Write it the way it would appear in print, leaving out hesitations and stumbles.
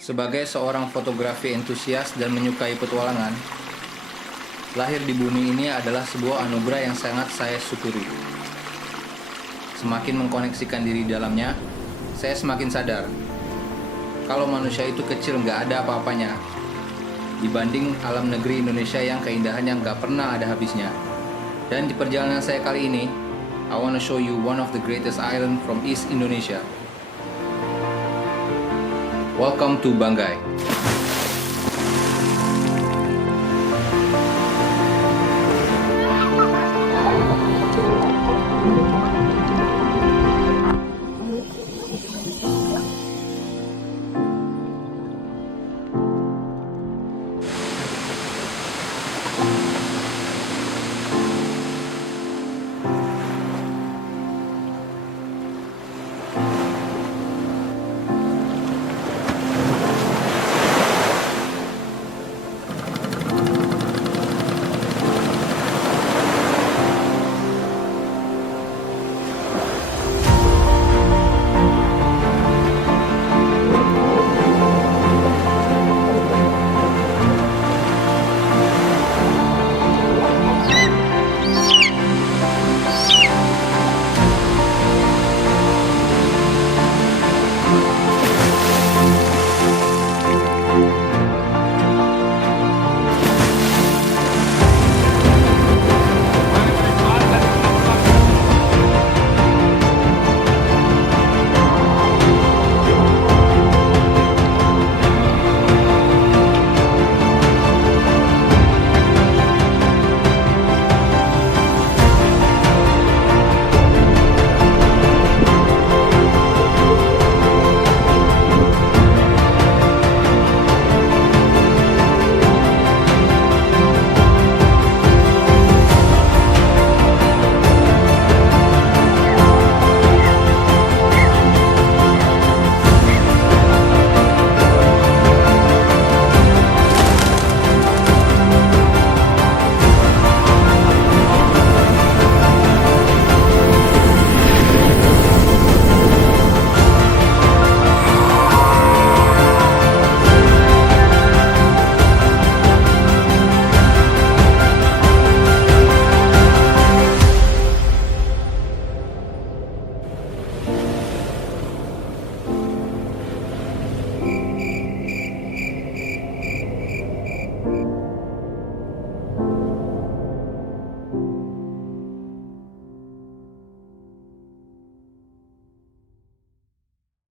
Sebagai seorang fotografi entusias dan menyukai petualangan, lahir di bumi ini adalah sebuah anugerah yang sangat saya syukuri. Semakin mengkoneksikan diri dalamnya, saya semakin sadar kalau manusia itu kecil, nggak ada apa-apanya dibanding alam negeri Indonesia yang keindahannya nggak pernah ada habisnya. Dan di perjalanan saya kali ini, I wanna show you one of the greatest island from East Indonesia. Welcome to Banggai.